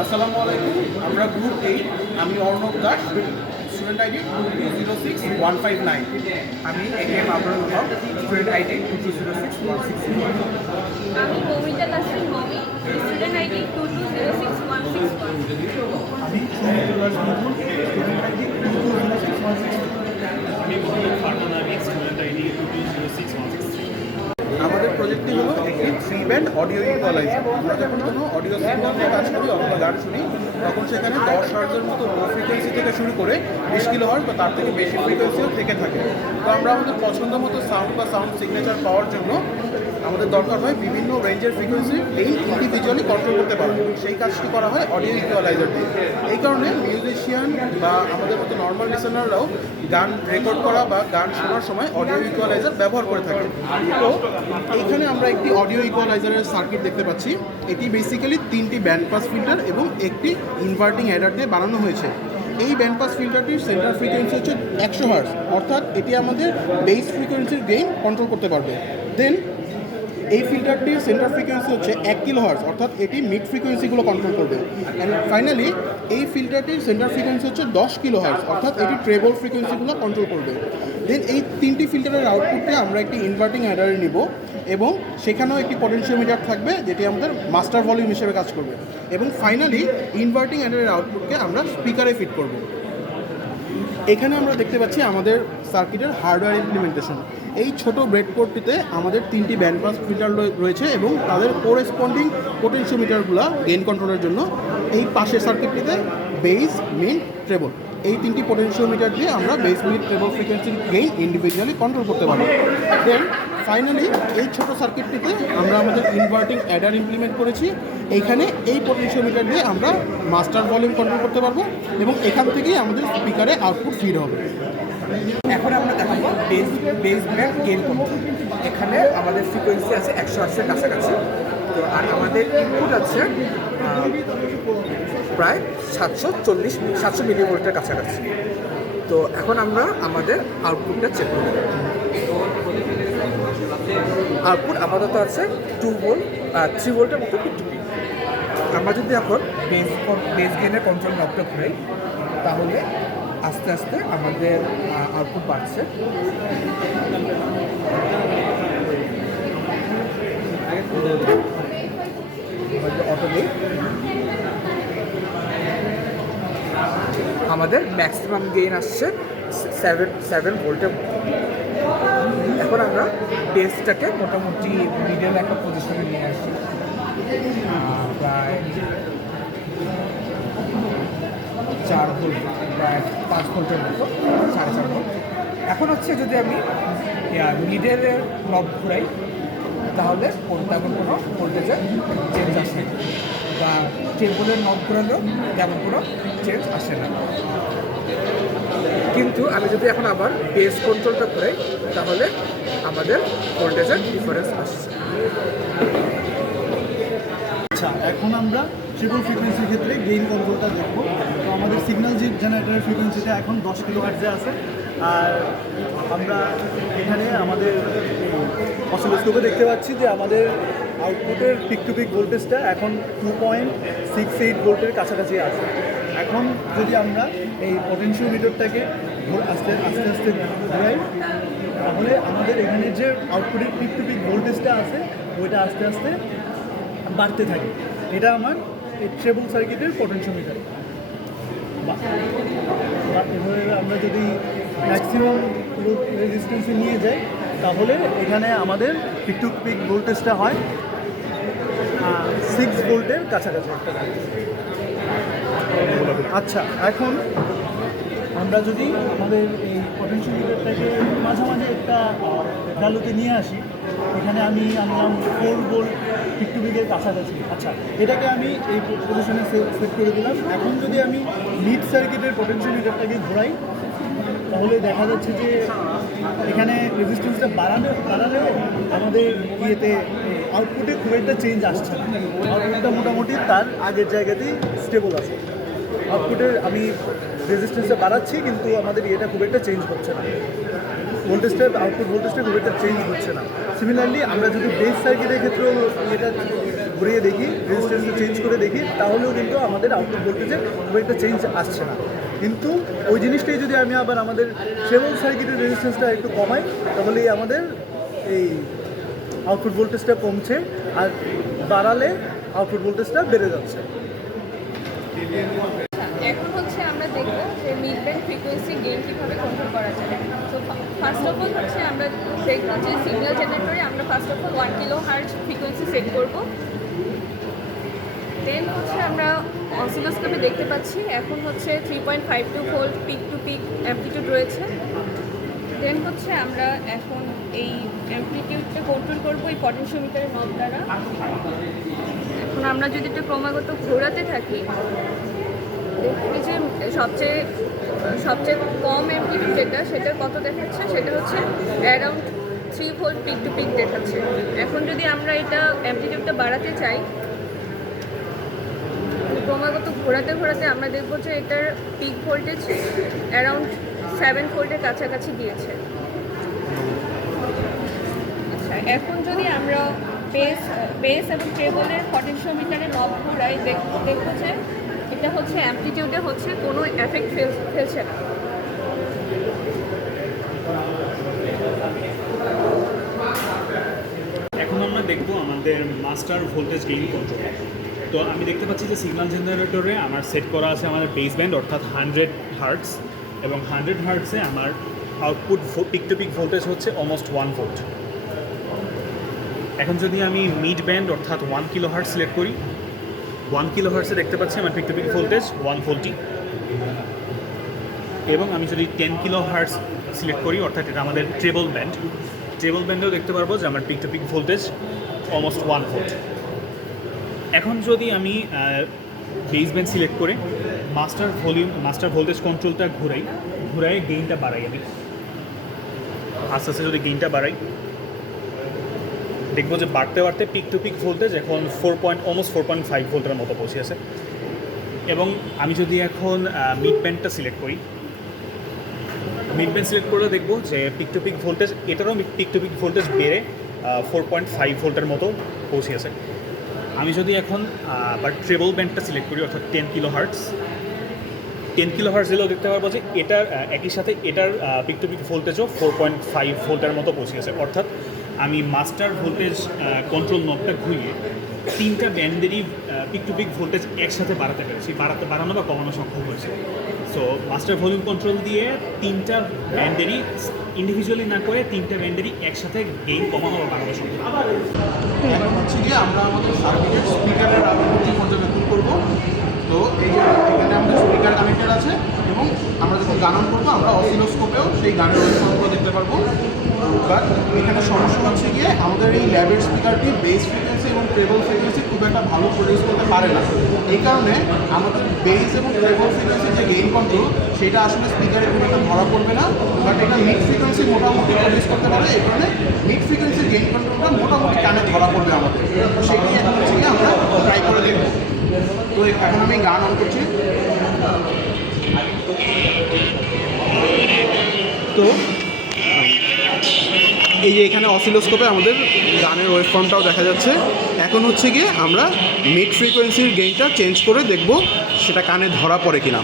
আসসালামু আলাইকুম। আমরা গ্রুপ 8, আমি অর্ণব দাস, স্টুডেন্ট আইডি 2206-159। আমি M Abrul Haque, student ID 2206-161। আমি মৌমিতা তাসরিন মমি, স্টুডেন্ট আইডি 2206-161। আমি সৌমিতুল্লাহ মজুর, স্টুডেন্ট আইডি 2206-163। আমি মোহাম্মদ ফারমান আলী, স্টুডেন্ট আইডি 2206-163। আমাদের প্রজেক্টটি হলো একটি 3 ব্যান্ড অডিও ইকুয়ালাইজার। আমরা যখন কোনো অডিও সিগন্যাল নিয়ে কাজ করি অথবা গান শুনি, তখন সেখানে 10 হার্টজের মতো লো ফ্রিকোয়েন্সি থেকে শুরু করে 20 কিলো হার্টজ বা তার থেকে বেশি ফ্রিকোয়েন্সিও থেকে থাকে। তো আমরা আমাদের পছন্দ মতো সাউন্ড বা সাউন্ড সিগনেচার পাওয়ার জন্য আমাদের দরকার হয় বিভিন্ন রেঞ্জের ফ্রিকোয়েন্সি এই ইন্ডিভিজুয়ালি কন্ট্রোল করতে পারে। সেই কাজটি করা হয় অডিও ইকুয়ালাইজার দিয়ে। এই কারণে মিউজিশিয়ান বা আমাদের মতো নর্মাল লিসেনাররাও গান রেকর্ড করা বা গান শোনার সময় অডিও ইকুয়ালাইজার ব্যবহার করে থাকে। তো এইখানে আমরা একটি অডিও ইকুয়ালাইজারের সার্কিট দেখতে পাচ্ছি। এটি বেসিক্যালি 3টি ব্যান্ড পাস ফিল্টার এবং একটি ইনভার্টিং অ্যাডার দিয়ে বানানো হয়েছে। এই ব্যান্ড পাস ফিল্টারটির সেন্টার ফ্রিকোয়েন্সি হচ্ছে 100 হার্টজ, অর্থাৎ এটি আমাদের বেস ফ্রিকোয়েন্সির গেইন কন্ট্রোল করতে পারবে। দেন এই ফিল্টারটির সেন্টার ফ্রিকোয়েন্সি হচ্ছে 1 কিলো হার্টজ, অর্থাৎ এটি মিড ফ্রিকোয়েন্সিগুলো কন্ট্রোল করবে। অ্যান্ড ফাইনালি এই ফিল্টারটির সেন্টার ফ্রিকোয়েন্সি হচ্ছে 10 কিলো হার্টজ, অর্থাৎ এটি ট্রেবল ফ্রিকোয়েন্সিগুলো কন্ট্রোল করবে। দেন এই 3টি ফিল্টারের আউটপুটে আমরা একটি ইনভার্টিং অ্যাডারে নিব এবং সেখানেও একটি পটেনশিওমিটার থাকবে যেটি আমাদের মাস্টার ভলিউম হিসেবে কাজ করবে। এবং ফাইনালি ইনভার্টিং অ্যাডারের আউটপুটকে আমরা স্পিকারে ফিট করব। এখানে আমরা দেখতে পাচ্ছি আমাদের সার্কিটের হার্ডওয়্যার ইমপ্লিমেন্টেশন। এই ছোট ব্রেডবোর্ডটিতে আমাদের 3টি ব্যান্ড পাস ফিল্টার রয়েছে এবং তাদের কোরেসপন্ডিং পোটেনশিওমিটারগুলো গেইন কন্ট্রোলের জন্য এই পাশের সার্কিটটিতে বেস, মিড, ট্রেবল এই 3টি পোটেনশিওমিটার দিয়ে আমরা বেস, মিড, ট্রেবল ফ্রিকোয়েন্সির গেইন ইন্ডিভিজুয়ালি কন্ট্রোল করতে পারি। দেন ফাইনালি এই ছোট সার্কিটটিতে আমরা আমাদের ইনভার্টিং অ্যাডার ইমপ্লিমেন্ট করেছি। এইখানে এই পোটেনশিওমিটার দিয়ে আমরা মাস্টার ভলিউম কন্ট্রোল করতে পারবো এবং এখান থেকেই আমাদের স্পিকারে আউটপুট ফিড হবে। এখন আমরা দেখাবো বেস ব্যান্ড গেইন কন্ট্রোল। এখানে আমাদের ফ্রিকোয়েন্সি আছে 100 হার্টজের কাছাকাছি। তো আর আমাদের ইনপুট আছে প্রায় 740 মিলিভোল্টের কাছাকাছি। তো এখন আমরা আমাদের আউটপুটটা চেক করব। আউটপুট আপাতত আছে 2 ভোল্ট 3 ভোল্টের মতো পিক টু পিক। আমরা যদি এখন বেস গেইনের কন্ট্রোল নবটা ঘুরাই, তাহলে আস্তে আস্তে আমাদের আউটপুট বাড়ছে। আমাদের ম্যাক্সিমাম গেইন আসছে 7 ভোল্টের। এখন আমরা বেসটাকে মোটামুটি মিডল একটা পজিশনে নিয়ে আসি, প্রায় 4 ভোল্ট, প্রায় 5 ভোল্টের মতো, 4.5 ভোল্ট। এখন হচ্ছে যদি আমি মিডলের নব ঘুরাই, তাহলে তেমন কোনো ভোল্টেজের চেঞ্জ আসে না, বা টেবলের নব ঘুরালেও তেমন কোনো চেঞ্জ আসে না। কিন্তু আমি যদি এখন আবার বেস কন্ট্রোলটা ঘুরাই, তাহলে আমাদের ভোল্টেজের ডিফারেন্স আসছে। আচ্ছা, এখন আমরা ট্রিপল ফ্রিকোয়েন্সির ক্ষেত্রে গেইন কন্ট্রোলটা দেখব। তো আমাদের সিগন্যাল জেনারেটরের ফ্রিকোয়েন্সিটা এখন 10 কিলো হার্টজে আছে। আর আমরা এখানে আমাদের অসিলোস্কোপে দেখতে পাচ্ছি যে আমাদের আউটপুটের পিক টু পিক ভোল্টেজটা এখন 2.68 ভোল্টের কাছাকাছি আছে। এখন যদি আমরা এই পটেনশিওমিটারটাকে আস্তে আস্তে আস্তে ঘুরাই, তাহলে আমাদের এখানে যে আউটপুটের পিক টু পিক ভোল্টেজটা আছে ওইটা আস্তে আস্তে বাড়তে থাকে। এটা আমার এই ট্রেবল সার্কিটের পটেনশিওমিটার। এভাবে আমরা যদি ম্যাক্সিমাম রেজিস্ট্যান্সে নিয়ে যাই, তাহলে এখানে আমাদের পিক টু পিক ভোল্টেজটা হয় 6 ভোল্টের কাছাকাছি একটা। আচ্ছা, এখন আমরা যদি আমাদের এই পটেনশিওমিটারটাকে মাঝামাঝি একটা ভ্যালুতে নিয়ে আসি, এখানে আমি আনলাম 4 ভোল্ট পিক টু পিকের কাছাকাছি। আচ্ছা, এটাকে আমি এই পজিশনে সেট করে দিলাম। এখন যদি আমি মিড সার্কিটের পটেনশিওমিটারটাকে ঘোরাই, তাহলে দেখা যাচ্ছে যে এখানে রেজিস্ট্যান্সটা বাড়ালেও আমাদের ইয়েতে আউটপুটে খুব একটা চেঞ্জ আসছে না। আউটপুটটা মোটামুটি তার আগের জায়গাতেই স্টেবল আছে। আউটপুটের আমি রেজিস্ট্যান্সটা বাড়াচ্ছি, কিন্তু আমাদের ইয়েটা খুব একটা চেঞ্জ হচ্ছে না, আউটপুট ভোল্টেজটা খুব একটা চেঞ্জ হচ্ছে না। সিমিলারলি আমরা যদি বেস সার্কিটের ক্ষেত্রেও এটা ঘুরিয়ে দেখি, রেজিস্ট্যান্সটা চেঞ্জ করে দেখি, তাহলেও কিন্তু আমাদের আউটপুট ভোল্টেজে খুব একটা চেঞ্জ আসছে না। কিন্তু ওই জিনিসটাই যদি আমি আবার আমাদের ট্রেবল সার্কিটের রেজিস্ট্যান্সটা একটু কমাই, তাহলেই আমাদের এই আউটপুট ভোল্টেজটা কমছে, আর বাড়ালে আউটপুট ভোল্টেজটা বেড়ে যাচ্ছে। এখন হচ্ছে আমরা দেখব যে মিড ব্যান্ড ফ্রিকোয়েন্সি গেইন কীভাবে কন্ট্রোল করা যায়। তো ফার্স্ট অফ অল হচ্ছে আমরা দেখব যে সিগন্যাল জেনারেটরে আমরা first of all 1 kilohertz frequency set করব। দেন হচ্ছে আমরা অসিলোস্কোপে দেখতে পাচ্ছি এখন হচ্ছে 3.52 volt peak to peak amplitude রয়েছে। দেন হচ্ছে আমরা এখন এই অ্যামপ্লিটিউডটা কন্ট্রোল করব এই পটেনশিওমিটারের নব দ্বারা। এখন আমরা যদি এটা ক্রমাগত ঘোরাতে থাকি, দেখি যে সবচেয়ে কম অ্যামপ্লিটিউড সেটা কত দেখাচ্ছে, সেটা হচ্ছে around 3 volt peak to peak দেখাচ্ছে। এখন যদি আমরা এটা অ্যামপ্লিটিউডটা বাড়াতে চাই, ক্রমাগত ঘোরাতে ঘোরাতে আমরা দেখব যে এটার পিক ভোল্টেজ অ্যারাউন্ড 7 ভোল্টের কাছাকাছি দিয়েছে। আচ্ছা, এখন যদি আমরা বেস এবং ট্রেবলের পটেনশিওমিটারের নব ঘোরাই, দেখব যে এটা হচ্ছে অ্যামপ্লিটিউডে হচ্ছে কোনো এফেক্ট ফেলছে না। এখন আমরা দেখবো আমাদের মাস্টার ভোল্টেজ গেইন কন্ট্রোল। তো আমি দেখতে পাচ্ছি যে সিগন্যাল জেনারেটরে আমার সেট করা আছে আমাদের বেস ব্যান্ড অর্থাৎ 100 হার্টস, এবং 100 হার্টসে আমার output peak to peak voltage হচ্ছে অলমোস্ট 1 ভোল্ট। এখন যদি আমি মিড ব্যান্ড অর্থাৎ 1 কিলো হার্টস সিলেক্ট করি, 1 কিলো হার্টসে দেখতে পাচ্ছি আমার পিক টু পিক ভোল্টেজ 140। এবং আমি যদি 10 কিলো হার্টস সিলেক্ট করি, অর্থাৎ এটা আমাদের ট্রেবল ব্যান্ডেও দেখতে পারবো যে আমার peak to peak voltage almost 1 volt. এখন যদি আমি বেস ব্যান্ড সিলেক্ট করে মাস্টার ভোল্টেজ কন্ট্রোলটা ঘুরাই গেইনটা বাড়াই, আমি আস্তে আস্তে যদি গেইনটা বাড়াই, দেখবো যে বাড়তে বাড়তে পিক টু পিক ভোল্টেজ এখন অলমোস্ট 4.5 ভোল্টের মতো পৌঁছে আছে। এবং আমি যদি এখন মিড ব্যান্ডটা সিলেক্ট করি, মিড ব্যান্ড সিলেক্ট করলে দেখবো যে পিক টু পিক ভোল্টেজ, এটারও পিক টু পিক ভোল্টেজ বেড়ে 4.5 ভোল্টের মতো পৌঁছে আছে। আমি যদি এখন আবার ট্রেবল ব্যান্ডটা সিলেক্ট করি, অর্থাৎ 10 কিলো হার্টস দিলেও দেখতে পারবো যে এটার একই সাথে এটার পিক টু পিক ভোল্টেজও 4.5 ভোল্টের মতো পৌঁছে গেছে। অর্থাৎ আমি মাস্টার ভোল্টেজ কন্ট্রোল নবটা ঘুরিয়ে 3টা ব্যান্ডেরই পিক টু পিক ভোল্টেজ একসাথে বাড়াতে পেরেছি, বাড়ানো বা কমানো সক্ষম হয়েছে। সো মাস্টার ভলিউম কন্ট্রোল দিয়ে 3টা ব্যান্ডেরই ইন্ডিভিজুয়ালি না করে 3টা ব্যান্ডেরই একসাথে গেইন কমানো বা বাড়ানো সম্ভব। এখন হচ্ছে গিয়ে আমরা আমাদের সার্কিটের স্পিকারের আউটপুট পর্যবেক্ষণ করব। তো এই যে এখানে আমাদের স্পিকার কানেক্টেড আছে, এবং আমরা যখন গান অন করবো আমরা অসিলোস্কোপেও সেই গানের ওয়েভফর্মগুলো দেখতে পারবো। বাট এখানে সমস্যা হচ্ছে গিয়ে আমাদের এই ল্যাবের স্পিকারটি বেস ফ্রিকোয়েন্সি এবং ট্রেবল ফ্রিকোয়েন্সি খুব একটা ভালো প্রডিউস করতে পারে না। এই কারণে আমাদের বেস এবং ট্রেবল ফ্রিকোয়েন্সির যে গেইন কন্ট্রোল, সেটা আসলে স্পিকারে খুব একটা ধরা পড়বে না। বাট এটা মিড ফ্রিকোয়েন্সি মোটামুটি প্রডিউস করতে পারে, এই কারণে মিড ফ্রিকোয়েন্সির গেইন কন্ট্রোলটা মোটামুটি কানে ধরা পড়বে আমাদের। তো সেটি এখন হচ্ছে গিয়ে আমরা ট্রাই করে দেখব। তো এখন আমি গান অন করছি। তো এই যে এখানে অসিলোস্কোপে আমাদের গানের ওয়েভফর্মটাও দেখা যাচ্ছে। এখন হচ্ছে গিয়ে আমরা মিড ফ্রিকোয়েন্সির গেইনটা চেঞ্জ করে দেখব সেটা কানে ধরা পড়ে কিনা।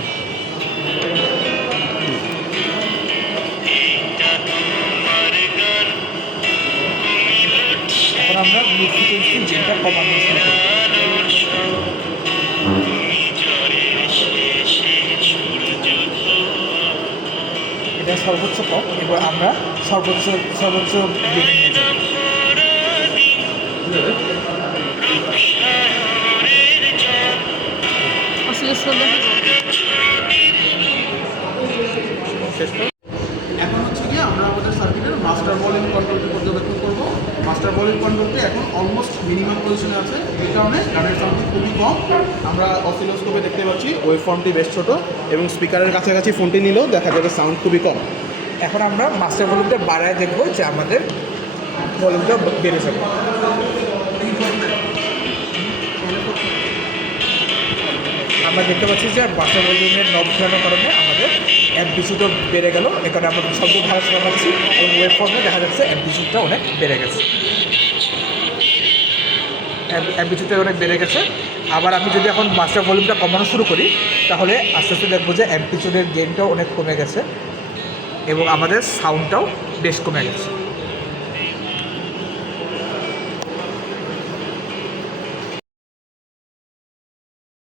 এখন আমরা মিড ফ্রিকোয়েন্সির গেইনটা কমানো শুরু করব। এটা সর্বোচ্চ কম, এবার আমরা সর্বোচ্চ গেইন নিয়ে যাব। এখন হচ্ছে গিয়ে আমরা আমাদের সার্কিটের মাস্টার ভলিউম কন্ট্রোলটি পর্যবেক্ষণ করব। মাস্টার ভলিউম কন্ট্রোলটি এখন অলমোস্ট মিনিমাম পজিশনে আছে, এই কারণে গানের সাউন্ডটি খুবই কম। আমরা অসিলোস্কোপে দেখতে পাচ্ছি ওয়েভফর্মটি বেশ ছোটো, এবং স্পিকারের কাছাকাছি ফোনটি নিলেও দেখা যাবে সাউন্ড খুবই কম। এখন আমরা মাস্টার ভলিউমটা বাড়ায় দেখব যে আমাদের ভলিউমটা বেড়ে যাবে। আমরা দেখতে পাচ্ছি যে মাস্টার ভলিউমের নব ঘোরানোর কারণে আমাদের অ্যাম্পলিটিউডও বেড়ে গেল। এখানে আমরা শব্দ ভালো শোনা পাচ্ছি, এবং ওয়েভফর্মে দেখা যাচ্ছে অ্যাম্পলিটিউডটা অনেক বেড়ে গেছে। অ্যাম্পলিটিউডটা অনেক বেড়ে গেছে। আবার আমি যদি এখন মাস্টার ভলিউমটা কমানো শুরু করি তাহলে আস্তে আস্তে দেখবো যে অ্যাম্পলিটিউডের গেইনটাও অনেক কমে গেছে এবং আমাদের সাউন্ডটাও বেশ কমে গেছে।